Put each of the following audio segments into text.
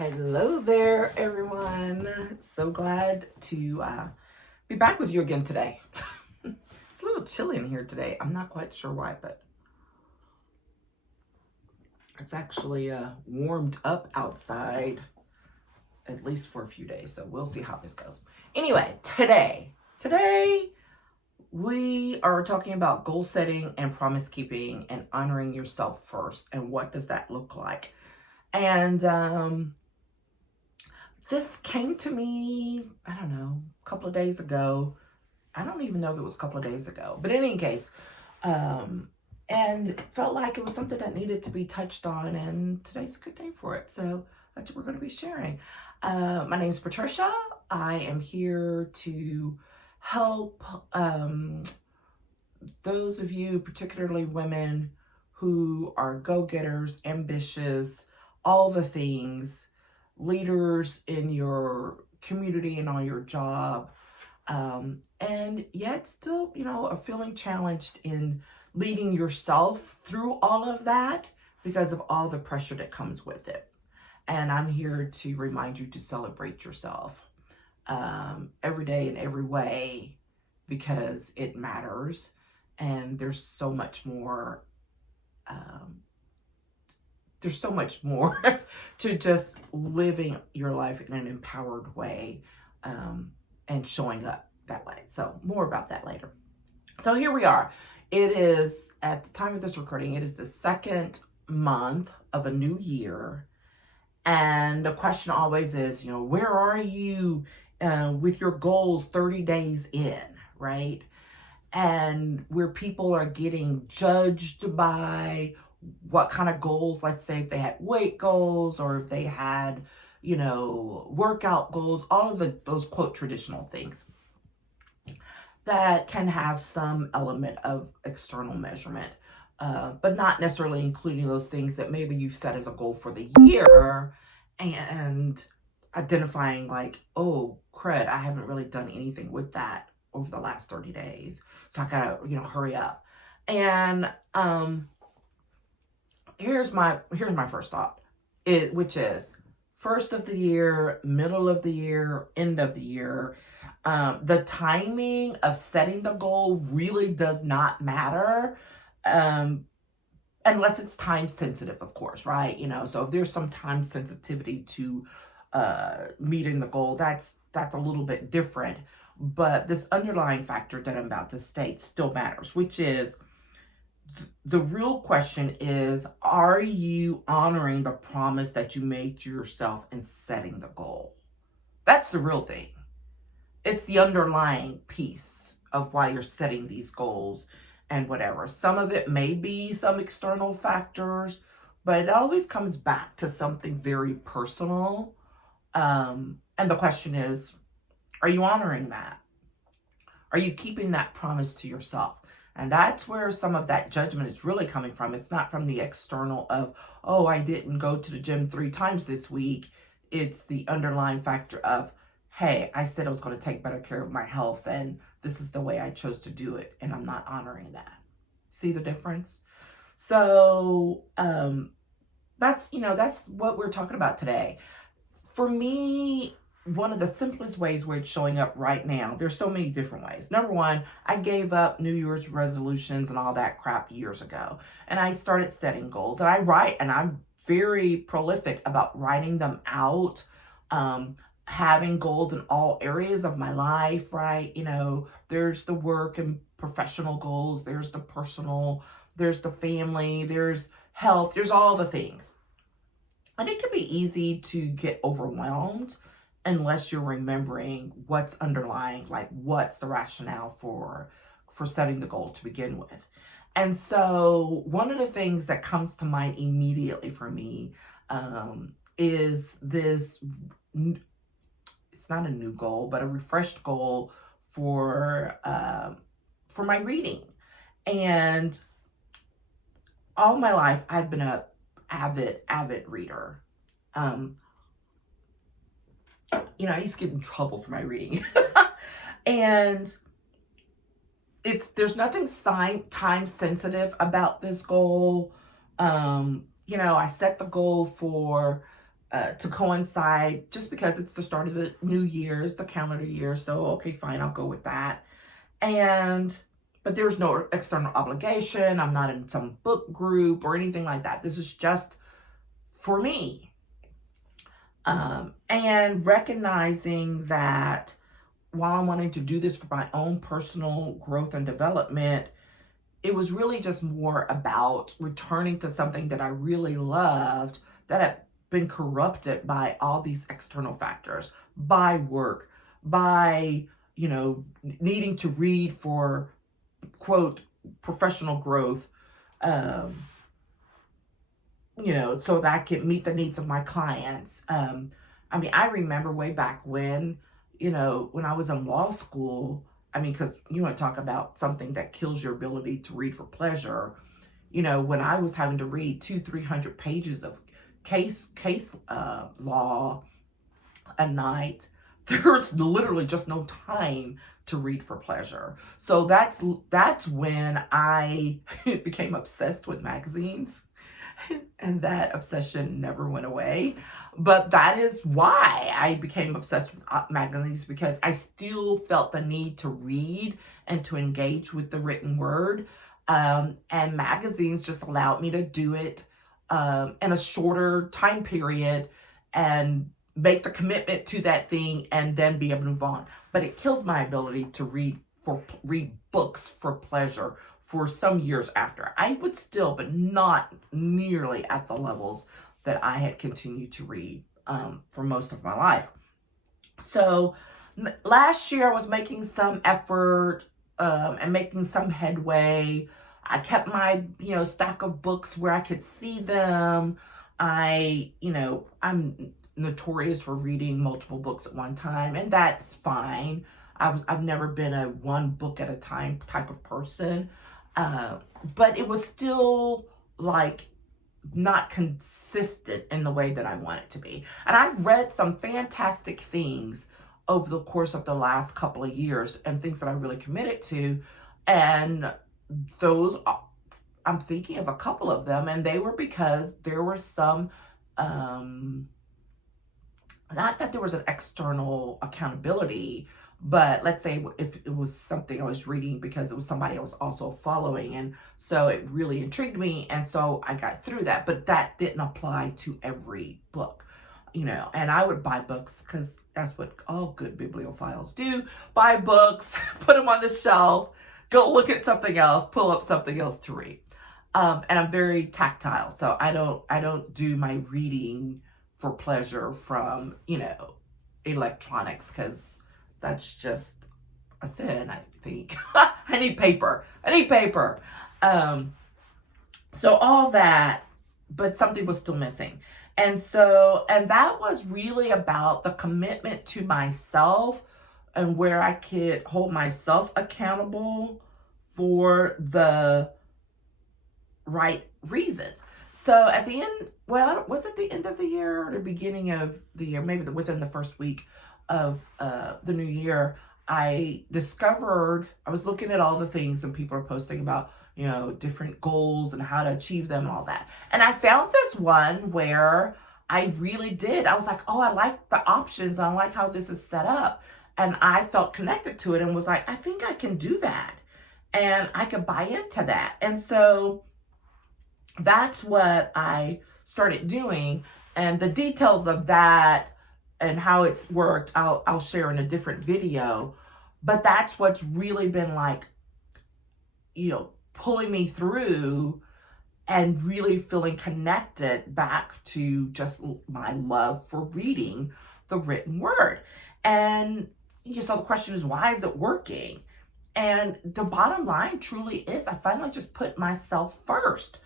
Hello there, everyone. So glad to be back with you again today. It's a little chilly in here today. I'm not quite sure why, but it's actually warmed up outside, at least for a few days. So we'll see how this goes. Anyway, today we are talking about goal setting and promise keeping and honoring yourself first. And what does that look like? And this came to me, I don't know, a couple of days ago. I don't even know if it was a couple of days ago, but in any case, and it felt like it was something that needed to be touched on, and today's a good day for it. So that's what we're going to be sharing. My name is Patricia. I am here to help those of you, particularly women, who are go-getters, ambitious, all the things, leaders in your community and on your job, and yet still, are feeling challenged in leading yourself through all of that because of all the pressure that comes with it. And I'm here to remind you to celebrate yourself every day in every way, because it matters. And there's so much more to just living your life in an empowered way, and showing up that way. So more about that later. So here we are. It is, at the time of this recording, it is the second month of a new year. And the question always is, where are you with your goals 30 days in, right? And where people are getting judged by what kind of goals, let's say if they had weight goals or if they had, workout goals, all of those quote traditional things that can have some element of external measurement, but not necessarily including those things that maybe you've set as a goal for the year, and identifying like, oh crud, I haven't really done anything with that over the last 30 days. So I gotta, hurry up. And here's my first thought, which is first of the year, middle of the year, end of the year. The timing of setting the goal really does not matter, unless it's time sensitive, of course, right? So if there's some time sensitivity to meeting the goal, that's a little bit different. But this underlying factor that I'm about to state still matters, which is the real question is, are you honoring the promise that you made to yourself in setting the goal? That's the real thing. It's the underlying piece of why you're setting these goals and whatever. Some of it may be some external factors, but it always comes back to something very personal. And the question is, are you honoring that? Are you keeping that promise to yourself? And that's where some of that judgment is really coming from. It's not from the external of, oh, I didn't go to the gym 3 times this week. It's the underlying factor of, hey, I said I was going to take better care of my health, and this is the way I chose to do it, and I'm not honoring that. See the difference? So that's what we're talking about today. For me, one of the simplest ways where it's showing up right now, there's so many different ways. Number one, I gave up New Year's resolutions and all that crap years ago. And I started setting goals. And I write, and I'm very prolific about writing them out, having goals in all areas of my life, right? There's the work and professional goals. There's the personal. There's the family. There's health. There's all the things. And it can be easy to get overwhelmed unless you're remembering what's underlying, like what's the rationale for setting the goal to begin with. And so one of the things that comes to mind immediately for me is this, it's not a new goal, but a refreshed goal for my reading. And all my life, I've been a avid reader. I used to get in trouble for my reading. And there's nothing time sensitive about this goal. I set the goal for to coincide, just because it's the start of the new year, it's the calendar year. So, okay, fine, I'll go with that. And, but there's no external obligation. I'm not in some book group or anything like that. This is just for me. And recognizing that while I'm wanting to do this for my own personal growth and development, it was really just more about returning to something that I really loved that had been corrupted by all these external factors, by work, by, needing to read for, quote, professional growth, so that I could meet the needs of my clients. I remember way back when, when I was in law school, because you want to talk about something that kills your ability to read for pleasure. When I was having to read 200-300 pages of case law a night, there's literally just no time to read for pleasure. So that's when I became obsessed with magazines. And that obsession never went away. But that is why I became obsessed with magazines, because I still felt the need to read and to engage with the written word. And magazines just allowed me to do it in a shorter time period and make the commitment to that thing and then be able to move on. But it killed my ability to read books for pleasure for some years after. I would still, but not nearly at the levels that I had continued to read for most of my life. So last year I was making some effort and making some headway. I kept my, stack of books where I could see them. I'm notorious for reading multiple books at one time, and that's fine. I've never been a one book at a time type of person. But it was still like not consistent in the way that I want it to be. And I've read some fantastic things over the course of the last couple of years and things that I really committed to. And those, I'm thinking of a couple of them, and they were because there were some, not that there was an external accountability, but let's say if it was something I was reading because it was somebody I was also following, and so it really intrigued me, and so I got through that. But that didn't apply to every book, and I would buy books because that's what all good bibliophiles do: buy books, put them on the shelf, go look at something else, pull up something else to read. And I'm very tactile, so I don't do my reading for pleasure from electronics, because that's just a sin, I think. I need paper. So all that, but something was still missing. And that was really about the commitment to myself and where I could hold myself accountable for the right reasons. So at the end, was it the end of the year or the beginning of the year? Maybe within the first week of the new year, I discovered, I was looking at all the things and people are posting about, different goals and how to achieve them and all that. And I found this one where I really did. I was like, oh, I like the options. I like how this is set up. And I felt connected to it and was like, I think I can do that. And I could buy into that. And so that's what I started doing. And the details of that and how it's worked, I'll share in a different video. But that's what's really been like, pulling me through and really feeling connected back to just my love for reading the written word. And so the question is, why is it working? And the bottom line truly is, I finally just put myself first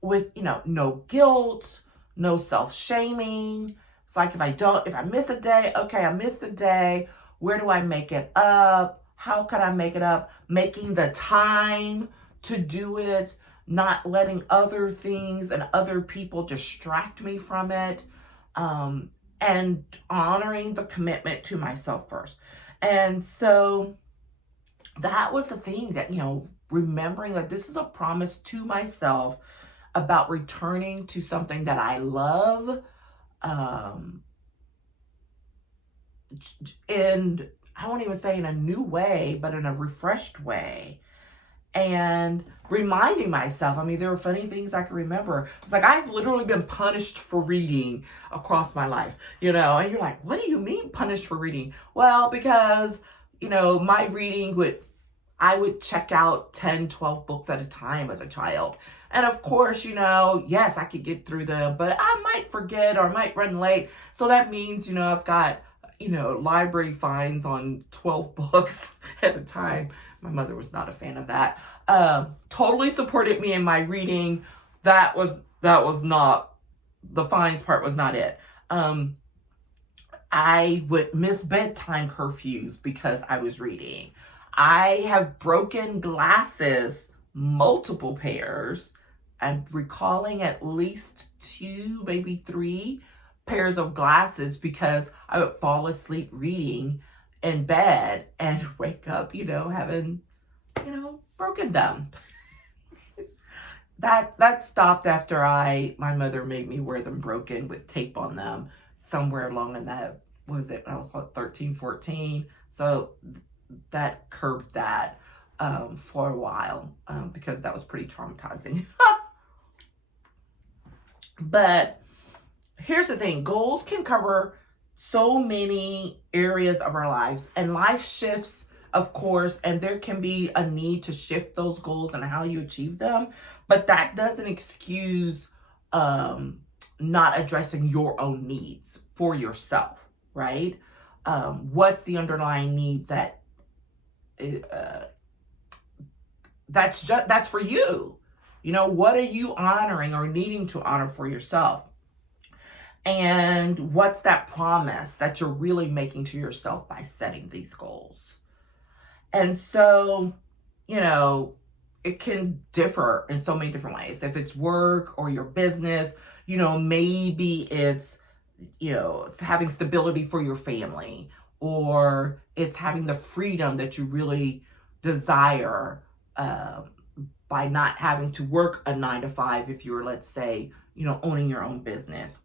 with, no guilt, no self-shaming. It's like, if I miss a day, okay, I missed a day. Where do I make it up? How can I make it up? Making the time to do it, not letting other things and other people distract me from it, and honoring the commitment to myself first. And so that was the thing that, remembering that this is a promise to myself about returning to something that I love, um, and I won't even say in a new way, but in a refreshed way. And reminding myself, I mean, there were funny things I can remember. It's like, I've literally been punished for reading across my life, and you're like, what do you mean punished for reading? Well, because, my reading I would check out 10, 12 books at a time as a child. And of course, yes, I could get through them, but I might forget or might run late. So that means, I've got, library fines on 12 books at a time. My mother was not a fan of that. Totally supported me in my reading. That was not, the fines part was not it. I would miss bedtime curfews because I was reading. I have broken glasses, multiple pairs. I'm recalling at least 2, maybe 3 pairs of glasses because I would fall asleep reading in bed and wake up, having, broken them. That stopped after my mother made me wear them broken with tape on them somewhere along in that, was it when I was like 13, 14. So that curbed that for a while because that was pretty traumatizing. But here's the thing, goals can cover so many areas of our lives, and life shifts, of course, and there can be a need to shift those goals and how you achieve them, but that doesn't excuse not addressing your own needs for yourself, right? What's the underlying need that's for you? What are you honoring or needing to honor for yourself? And what's that promise that you're really making to yourself by setting these goals? And so, it can differ in so many different ways. If it's work or your business, maybe it's having stability for your family, or it's having the freedom that you really desire by not having to work a 9 to 5 if you're, let's say, owning your own business.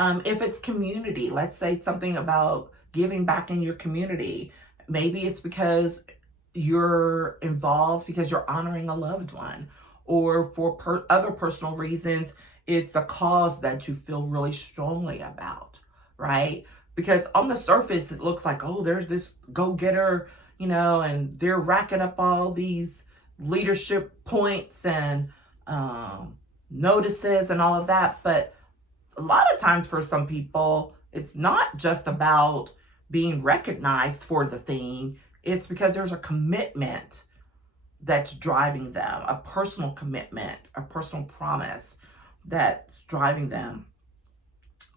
If it's community, let's say it's something about giving back in your community. Maybe it's because you're involved because you're honoring a loved one, or for other personal reasons, it's a cause that you feel really strongly about, right? Because on the surface, it looks like, oh, there's this go-getter, and they're racking up all these leadership points and notices and all of that. But a lot of times for some people, it's not just about being recognized for the thing. It's because there's a commitment that's driving them, a personal commitment, a personal promise that's driving them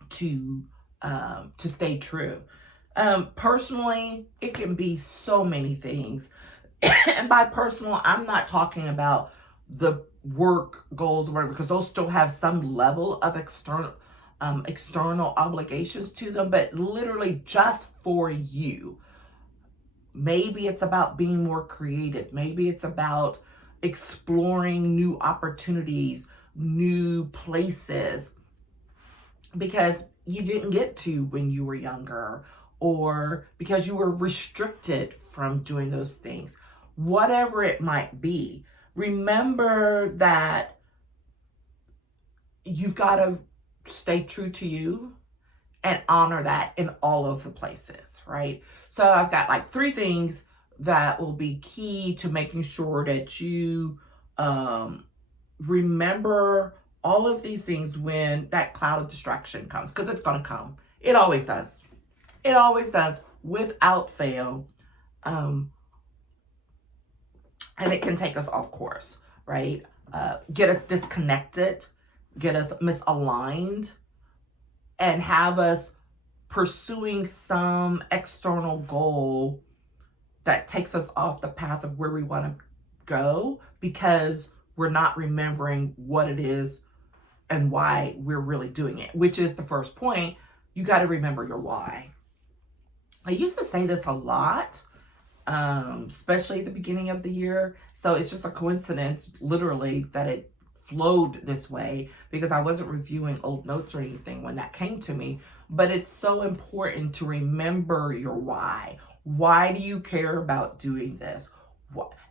to stay true. Personally, it can be so many things. And by personal, I'm not talking about the work goals or whatever, because those still have some level of external obligations to them, but literally just for you. Maybe it's about being more creative. Maybe it's about exploring new opportunities, new places, because you didn't get to when you were younger, or because you were restricted from doing those things. Whatever it might be, remember that you've got to stay true to you and honor that in all of the places, right? So I've got like 3 things that will be key to making sure that you remember all of these things when that cloud of distraction comes, because it's going to come. It always does. It always does, without fail. And it can take us off course, right? Get us disconnected, get us misaligned, and have us pursuing some external goal that takes us off the path of where we want to go, because we're not remembering what it is and why we're really doing it, which is the first point. You got to remember your why. I used to say this a lot, especially at the beginning of the year. So it's just a coincidence, literally, that it flowed this way because I wasn't reviewing old notes or anything when that came to me. But it's so important to remember your why. Why do you care about doing this?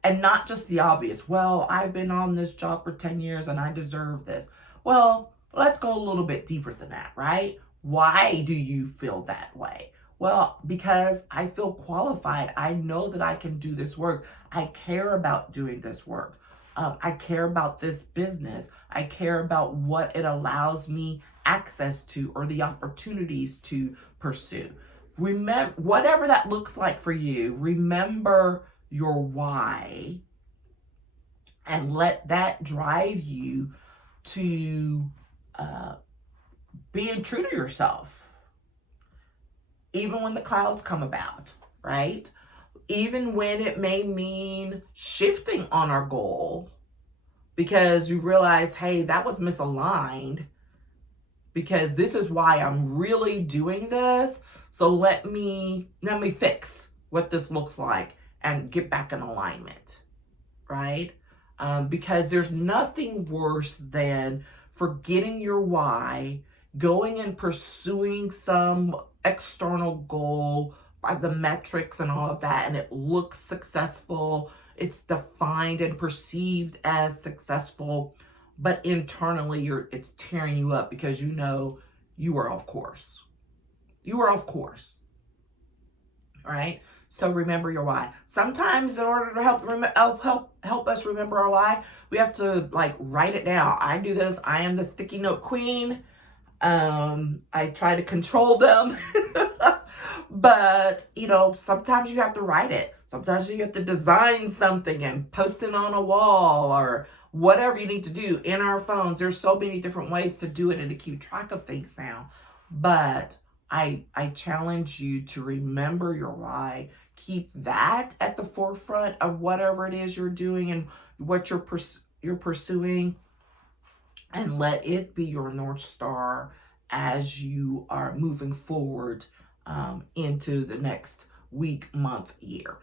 And not just the obvious. Well, I've been on this job for 10 years and I deserve this. Well, let's go a little bit deeper than that, right? Why do you feel that way? Well, because I feel qualified. I know that I can do this work. I care about doing this work. I care about this business. I care about what it allows me access to or the opportunities to pursue. Remember, whatever that looks like for you, remember your why and let that drive you to being true to yourself, even when the clouds come about, right? Even when it may mean shifting on our goal because you realize, hey, that was misaligned because this is why I'm really doing this. So let me fix what this looks like and get back in alignment, right? Because there's nothing worse than forgetting your why, going and pursuing some external goal by the metrics and all of that, and it looks successful. It's defined and perceived as successful, but internally it's tearing you up because you know you are off course. You are off course, right? So remember your why. Sometimes in order to help us remember our why, we have to like write it down. I do this. I am the sticky note queen. I try to control them. But, sometimes you have to write it. Sometimes you have to design something and post it on a wall or whatever you need to do in our phones. There's so many different ways to do it and to keep track of things now. But I challenge you to remember your why. Keep that at the forefront of whatever it is you're doing and what you're pursuing, and let it be your North Star as you are moving forward into the next week, month, year.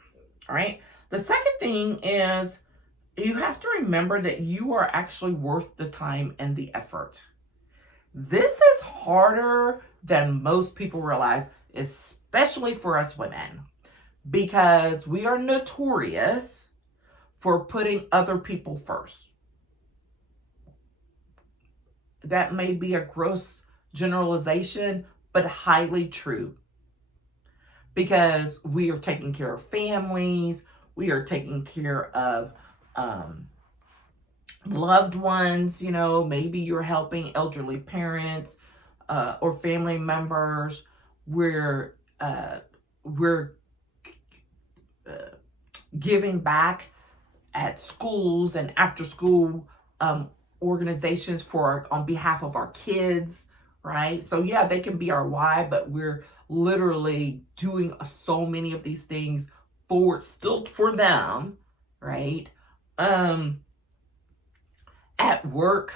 All right. The second thing is you have to remember that you are actually worth the time and the effort. This is harder than most people realize, especially for us women, because we are notorious for putting other people first. That may be a gross generalization, but highly true. Because we are taking care of families, we are taking care of loved ones, maybe you're helping elderly parents or family members. We're giving back at schools and after school organizations on behalf of our kids, right? So yeah, they can be our why, but we're literally doing so many of these things still for them, right? At work.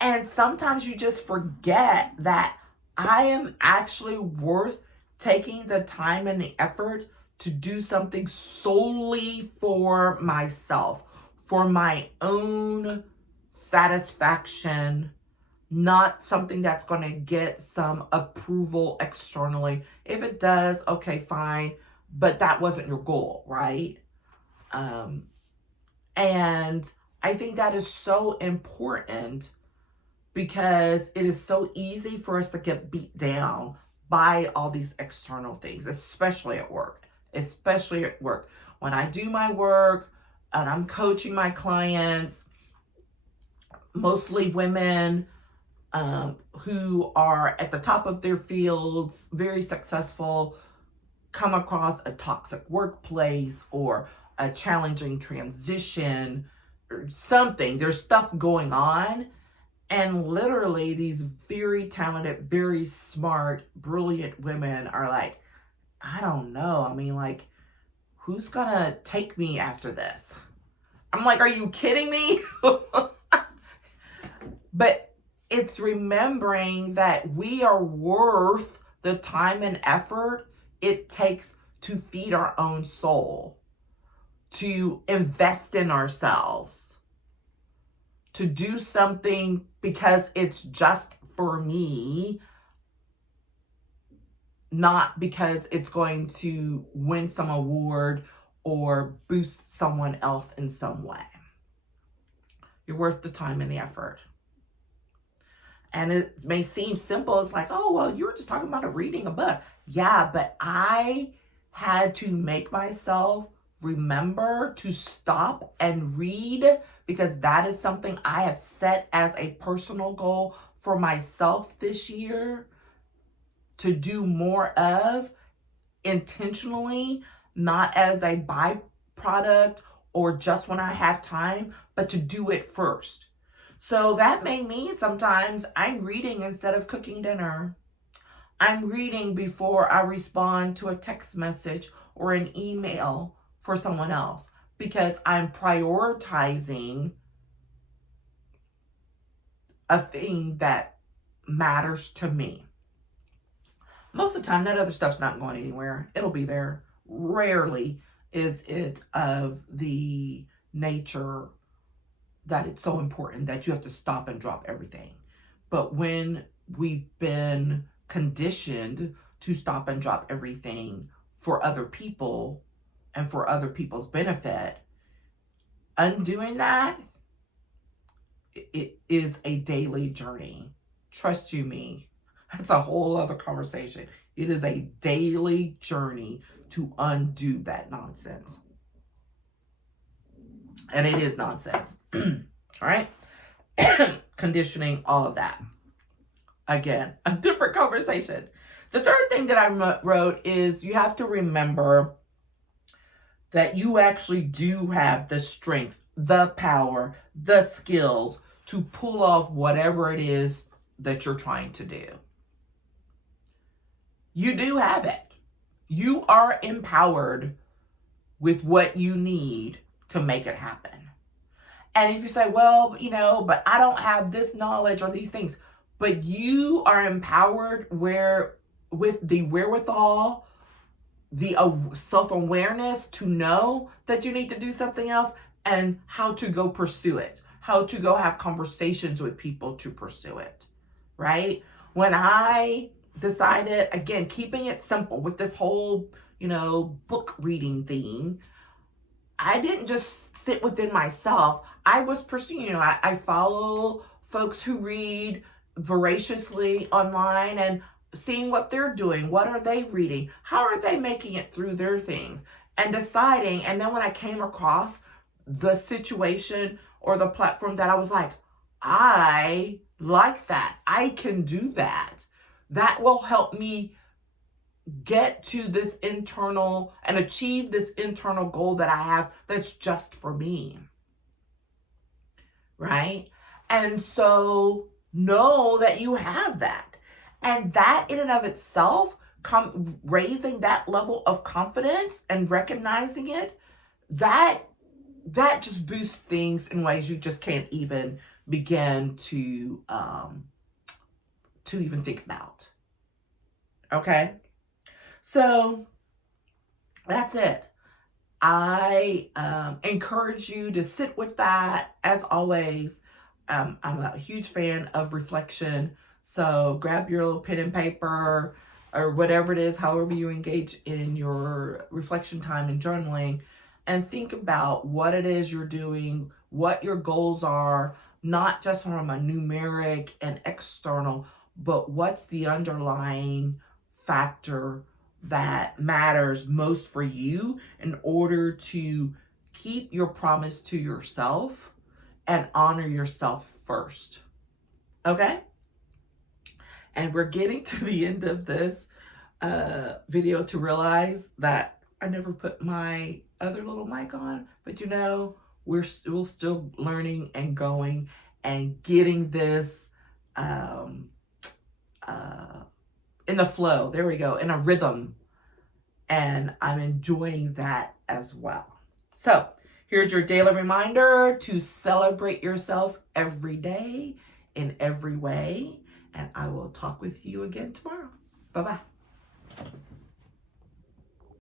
And sometimes you just forget that I am actually worth taking the time and the effort to do something solely for myself, for my own satisfaction, not something that's going to get some approval externally. If it does, okay, fine, but that wasn't your goal, right? And I think that is so important because it is so easy for us to get beat down by all these external things, especially at work. When I do my work and I'm coaching my clients, mostly women who are at the top of their fields, very successful, come across a toxic workplace or a challenging transition or something. There's stuff going on. And literally these very talented, very smart, brilliant women are like, I don't know. I mean, like, who's gonna take me after this? I'm like, are you kidding me? But it's remembering that we are worth the time and effort it takes to feed our own soul, to invest in ourselves, to do something because it's just for me, not because it's going to win some award or boost someone else in some way. You're worth the time and the effort. And it may seem simple. It's like, oh, well, you were just talking about reading a book. Yeah, but I had to make myself remember to stop and read, because that is something I have set as a personal goal for myself this year to do more of intentionally, not as a byproduct or just when I have time, but to do it first. So that may mean sometimes I'm reading instead of cooking dinner. I'm reading before I respond to a text message or an email for someone else, because I'm prioritizing a thing that matters to me. Most of the time, that other stuff's not going anywhere. It'll be there. Rarely is it of the nature that it's so important that you have to stop and drop everything. But when we've been conditioned to stop and drop everything for other people and for other people's benefit, undoing that, it is a daily journey. Trust you me. That's a whole other conversation. It is a daily journey to undo that nonsense. And it is nonsense. All right? Conditioning, all of that. Again, a different conversation. The third thing that I wrote is you have to remember that you actually do have the strength, the power, the skills to pull off whatever it is that you're trying to do. You do have it. You are empowered with what you need to make it happen. And if you say, well, but I don't have this knowledge or these things, but you are empowered with the wherewithal, the self-awareness to know that you need to do something else and how to go pursue it, how to go have conversations with people to pursue it, right? When I decided, again, keeping it simple with this whole, book reading thing, I didn't just sit within myself. I was pursuing, I follow folks who read voraciously online and seeing what they're doing. What are they reading? How are they making it through their things? And deciding, and then when I came across the situation or the platform that I was like, I like that. I can do that. That will help me get to this internal and achieve this internal goal that I have that's just for me. Right? And so know that you have that. And that in and of itself, raising that level of confidence and recognizing it, that just boosts things in ways you just can't even begin to even think about. Okay? So that's it. I encourage you to sit with that. As always, I'm a huge fan of reflection. So grab your little pen and paper or whatever it is, however you engage in your reflection time and journaling, and think about what it is you're doing, what your goals are, not just from a numeric and external, but what's the underlying factor that matters most for you in order to keep your promise to yourself and honor yourself first. Okay? And we're getting to the end of this video to realize that I never put my other little mic on, but we're still learning and going and getting this in the flow. There we go, in a rhythm. And I'm enjoying that as well. So here's your daily reminder to celebrate yourself every day in every way. And I will talk with you again tomorrow. Bye-bye.